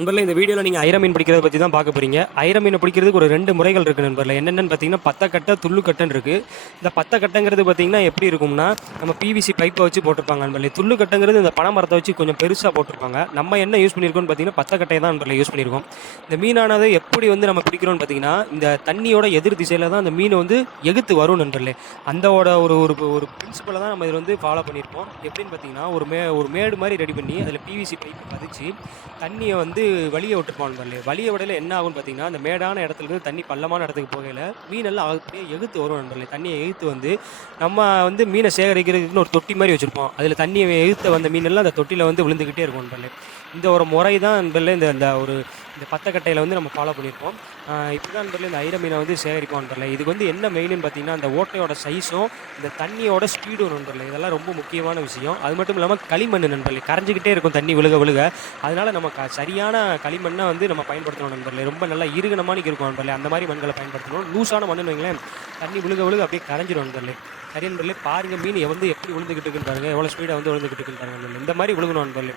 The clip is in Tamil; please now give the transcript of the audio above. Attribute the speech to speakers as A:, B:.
A: நண்பர்களே இந்த வீடியோவில் நீங்கள் ஐர மீன் பிடிக்கிறத பற்றி தான் பார்க்க போகிறீங்க ஐர மீனை பிடிக்கிறதுக்கு ஒரு ரெண்டு முறைகள் இருக்குது நண்பர்களே. என்னென்னு பார்த்தீங்கன்னா பத்தக்கட்டை துள்ளுக்கட்டைன்னு இருக்குது இந்த பத்தக்கட்டைங்கிறது பார்த்தீங்கன்னா எப்படி இருக்கும்னா நம்ம பிவிசி பைப்பை வச்சு போட்டிருப்பாங்க நண்பர்களே. துள்ளுக்கட்டைங்கிறது இந்த பனை மரத்தை வச்சு கொஞ்சம் பெருசாக போட்டிருப்பாங்க. நம்ம என்ன யூஸ் பண்ணியிருக்கோம்னு பார்த்தீங்கன்னா பத்தக்கட்டையை தான் நண்பர்களே யூஸ் பண்ணியிருக்கோம். இந்த மீனானது எப்படி வந்து நம்ம பிடிக்கிறோம்னு பார்த்தீங்கன்னா இந்த தண்ணியோட எதிர் திசையில் தான் அந்த மீன் வந்து எகுத்து வரும் நண்பர்களே. அந்தோட ஒரு ஒரு ஒரு பிரின்சிபலை தான் நம்ம இதில் வந்து ஃபாலோ பண்ணியிருப்போம் எப்படின்னு பார்த்தீங்கன்னா ஒரு மே ஒரு மேடு மாதிரி ரெடி பண்ணி அதில் பிவிசி பைப்பை பதிச்சு தண்ணியை வந்து வழியை விட்டுருப்போம் நண்பர்களே வழியை விடையில என்ன ஆகும்னு பார்த்தீங்கன்னா அந்த மேடான இடத்துல இருந்து தண்ணி பள்ளமான இடத்துக்கு போகையில் மீனெல்லாம் அப்படியே எகுத்து வரும் நண்பர்களே. தண்ணியை எகுத்து வந்து நம்ம வந்து மீனை சேகரிக்கிறதுக்குன்னு ஒரு தொட்டி மாதிரி வச்சுருப்போம். அதில் தண்ணியை எகுத்த வந்த மீனெல்லாம் அந்த தொட்டியில் வந்து விழுந்துக்கிட்டே இருக்கும் நண்பர்களே. இந்த ஒரு முறை தான் நண்பர்களே இந்த இந்த ஒரு இந்த பத்தக்கட்டையில் வந்து நம்ம ஃபாலோ பண்ணியிருப்போம் இப்படி தான் தெரியல இந்த ஐர மீனை வந்து சேகரிப்போம் நண்பர்களே. இதுக்கு வந்து என்ன மெயின்னு பார்த்தீங்கன்னா அந்த ஓட்டையோட சைஸும் இந்த தண்ணியோட ஸ்பீடும் நண்பர்களே. இதெல்லாம் ரொம்ப முக்கியமான விஷயம். அது மட்டும் இல்லாமல் களிமண் நண்பர்களே. கரைஞ்சிக்கிட்டே இருக்கும் தண்ணி விழுக விழுக. அதனால் நம்ம க சரியான களிமண்ணை வந்து நம்ம பயன்படுத்தணும் நண்பர்களே. ரொம்ப நல்லா இருகனமான இருக்கும் நண்பர்களே. அந்த மாதிரி மண்களை பயன்படுத்தணும். லூஸான மண்ணுன்னு வைங்களேன் தண்ணி விழுக விழுக அப்படியே கரைஞ்சிடும் நண்பர்களே. சரி நண்பர்களே பாருங்க மீன் வந்து எப்படி விழுந்துக்கிட்டு இருக்குன்னு பாருங்கள் எவ்வளோ ஸ்பீடாக வந்து விழுந்துக்கிட்டு இருக்குன்னு பாருங்கள் இந்த மாதிரி விழுகணும் நண்பர்களே.